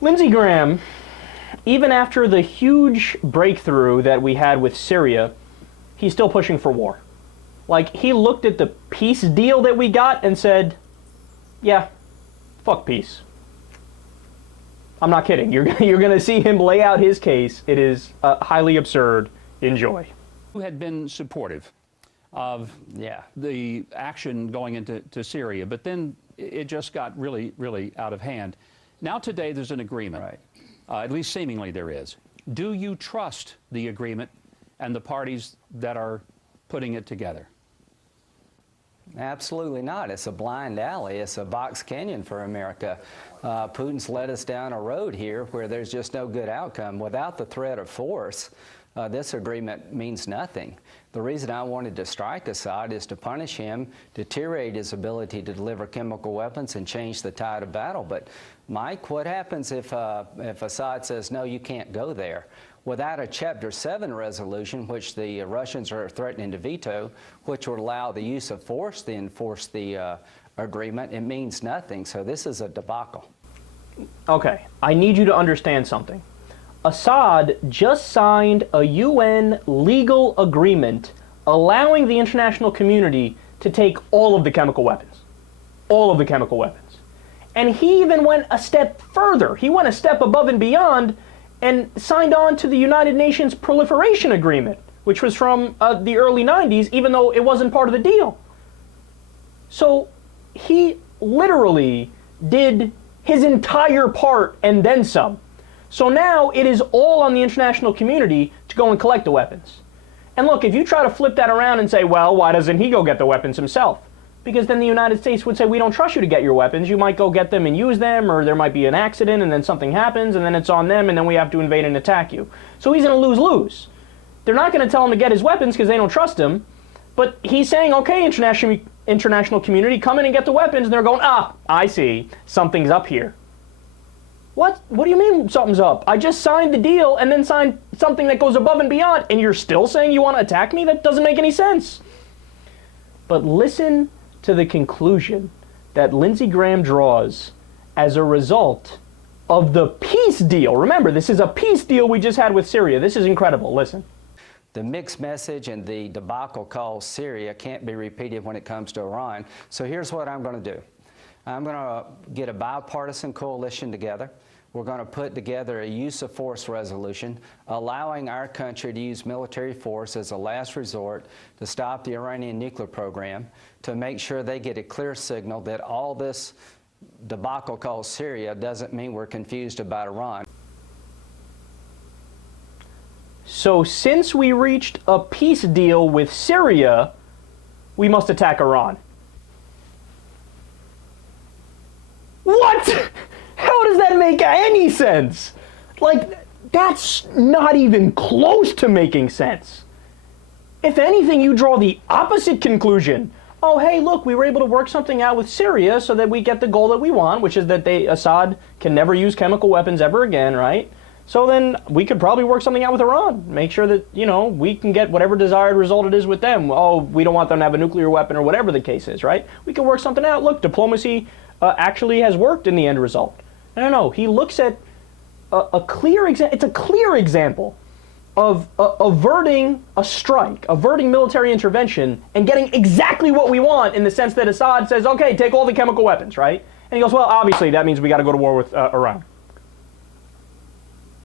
Lindsey Graham, even after the huge breakthrough that we had with Syria, he's still pushing for war. Like, he looked at the peace deal that we got and said, yeah, fuck peace. I'm not kidding. You're going to see him lay out his case. It is highly absurd. Enjoy. Who had been supportive of the action going into Syria, but then it just got really, really out of hand. Now today there's an agreement, right. At least seemingly there is. Do you trust the agreement and the parties that are putting it together? Absolutely not. It's a blind alley. It's a box canyon for America. Putin's led us down a road here where there's just no good outcome. Without the threat of force, this agreement means nothing. The reason I wanted to strike Assad is to punish him, deteriorate his ability to deliver chemical weapons, and change the tide of battle. But, Mike, what happens if Assad says, no, you can't go there? Without a Chapter 7 resolution, which the Russians are threatening to veto, which would allow the use of force to enforce the agreement, it means nothing. So this is a debacle. Okay, I need you to understand something. Assad just signed a UN legal agreement allowing the international community to take all of the chemical weapons. All of the chemical weapons. And he even went a step further. He went a step above and beyond and signed on to the United Nations Proliferation Agreement, which was from the early 90s, even though it wasn't part of the deal. So he literally did his entire part and then some. So now it is all on the international community to go and collect the weapons. And look, if you try to flip that around and say, well, why doesn't he go get the weapons himself? Because then the United States would say, we don't trust you to get your weapons. You might go get them and use them, or there might be an accident and then something happens and then it's on them and then we have to invade and attack you. So he's going to lose-lose. They're not going to tell him to get his weapons because they don't trust him. But he's saying, okay, international community, come in and get the weapons. And they're going, I see. Something's up here. What do you mean something's up? I just signed the deal and then signed something that goes above and beyond, and you're still saying you want to attack me? That doesn't make any sense. But listen to the conclusion that Lindsey Graham draws as a result of the peace deal. Remember, this is a peace deal we just had with Syria. This is incredible. Listen. The mixed message and the debacle called Syria can't be repeated when it comes to Iran. So here's what I'm going to do. I'm going to get a bipartisan coalition together. We're going to put together a use of force resolution, allowing our country to use military force as a last resort to stop the Iranian nuclear program, to make sure they get a clear signal that all this debacle called Syria doesn't mean we're confused about Iran. So since we reached a peace deal with Syria, we must attack Iran. What? How does that make any sense? Like, that's not even close to making sense. If anything, you draw the opposite conclusion. Oh, hey, look, we were able to work something out with Syria so that we get the goal that we want, which is that Assad can never use chemical weapons ever again, right? So then we could probably work something out with Iran. Make sure that, we can get whatever desired result it is with them. Oh, we don't want them to have a nuclear weapon or whatever the case is, right? We can work something out. Look, diplomacy actually has worked in the end result. No. He looks at a clear example. It's a clear example of averting a strike, averting military intervention, and getting exactly what we want in the sense that Assad says, okay, take all the chemical weapons, right? And he goes, well, obviously that means we got to go to war with Iran.